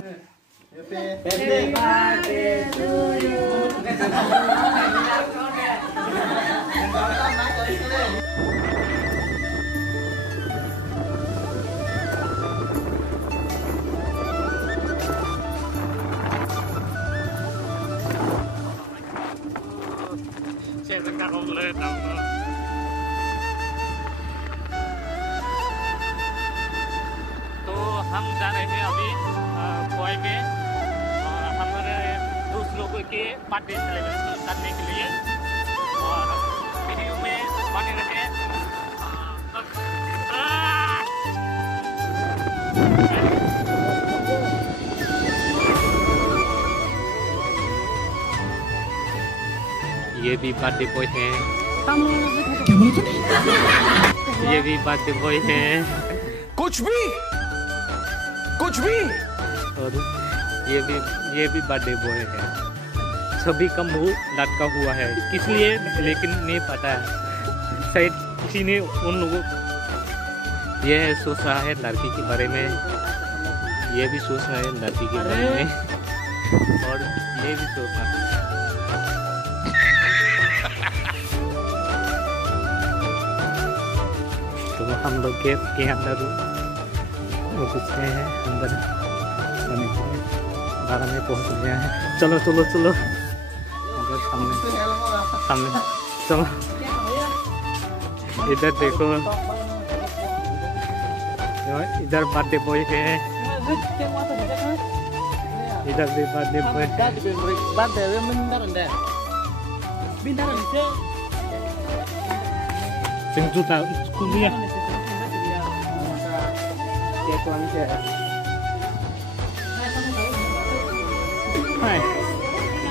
Happy birthday to you. तो हम जा रहे हैं अभी खोए में हमारे दोस्त लोगों के बर्थडे सेलिब्रेशन करने के लिए और वीडियो में बने रहे। ये भी बर्थडे बॉय है। ये भी बर्थडे बॉय है। कुछ भी और ये भी बर्थडे बॉय है। सभी का मुंह लटका हुआ है, किस लिए लेकिन नहीं पता है। शायद किसी ने उन लोगों ये सोच रहा है लड़की के बारे में, ये भी सोच रहा है लड़की के बारे में और ये भी सोच रहा है। तो हम लोग के अंदर घुस गए हैं, अंदर बारह में पहुंच गए हैं। चलो चलो चलो सामने चलो। इधर देखो, इधर बर्थडे बॉय है, इधर भी birthday boy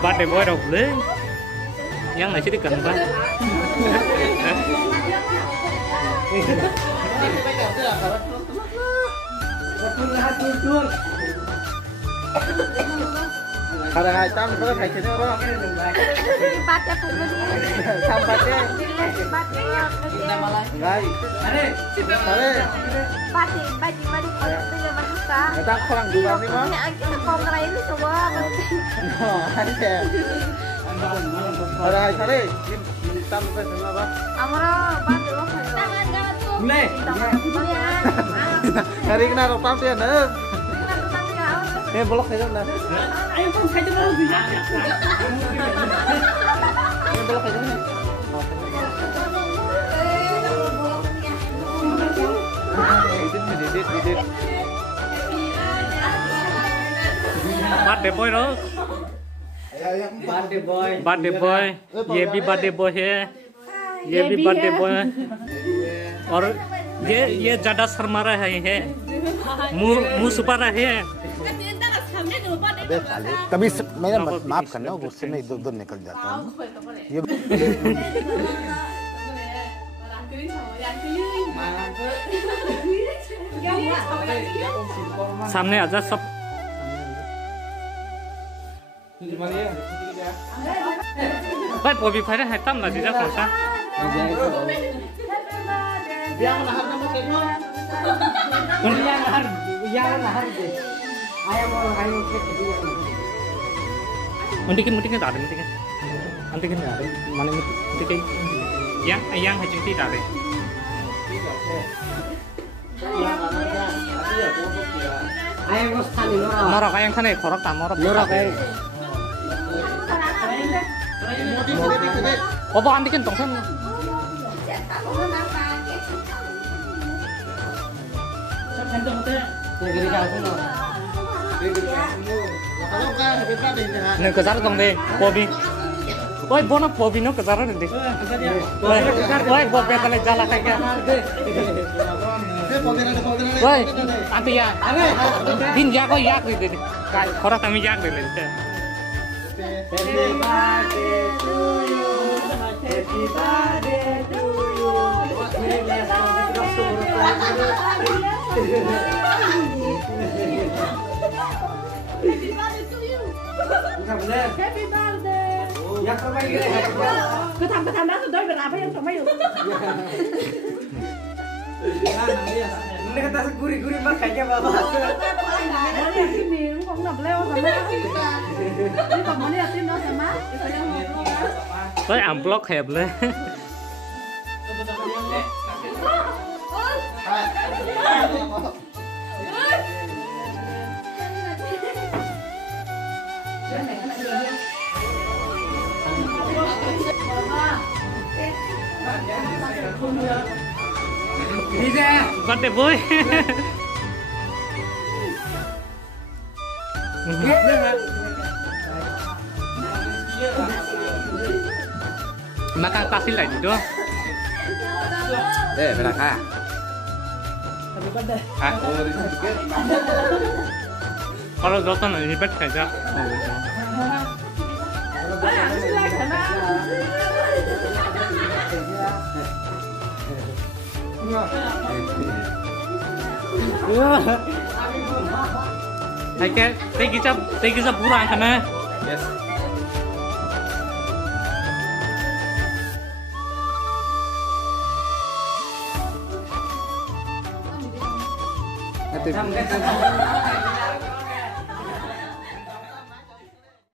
birthday boy đâu lấy nhắn này chứ đi cần quá. Ada hai tam có thầy chữ đó. Tam bát đấy. Đây. Người ta không làm gì đâu đi mà. Ada hai thầy. Tam có thầy nào đó. Này. Hari kena rotam dia nữa. Blok itu lah. Ayo pun saya dulu bisa. Blok itu. Edit. Birthday boy रो birthday boy ये भी birthday boy है, ये भी birthday boy और ये ज्यादा शर्मा रहा है, मुंह छुपा रहा है। कभी मेरा माफ करना, गुस्से में इधर उधर निकल जाता हूँ। ये सामने आजा सब। भाई पॉपी फाइर है तम ना जीजा कौन सा Muntikin tak ada, muntikin tak ada, mana muntikin, yang hajung tidak ada. Norok yang sana, korok tak norok. Oh, bukan antikin tong sana. Nè cái giá nó đi, Bobby. Ôi, bố nó Bobby nó cái giá nó đi. Ôi, Bobby cái này giá là cái kia. Ôi, anh thì ya. Din ya có yak đi đi. Cái khó ra tami yak đi lên. Happy birthday to you. Happy birthday to you. Happy birthday. Cứ thầm đó tôi đôi về làm phải không mấy được. Ini kata gurih-gurih makanya bapak. Ini không nó leo sama. Ini kamarnya tin nó sama. Itu yang mau keluar. ก็อ่ำบล็อกแหบเลย birthday boy makan kasih lagi doang. Berangkat. Ah. Kalau dotan ini bet aja. Hai ke, tegi sa pura kana. Yes.